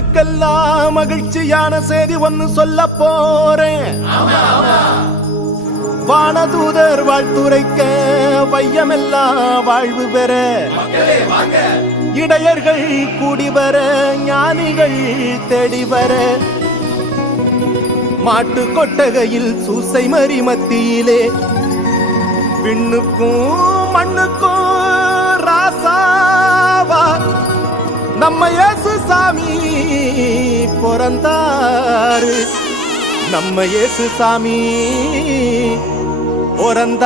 மக்களுக்கெல்லாம் மகிழ்ச்சியான செய்தி ஒன்னு சொல்ல போறேன். வானதூதர் வாழ்த்துரைக்க வையமெல்லாம் வாழ்வு பெற இடையர்கள் கூடி வர ஞானிகள் தேடி வர மாட்டு கொட்டகையில் சூசை மறி மத்தியிலே விண்ணுக்கும் மண்ணுக்கும் ராசாவா நம்ம இயேசு சாமி பிறந்தாரு. நம்ம இயேசு சாமி பிறந்தாரு.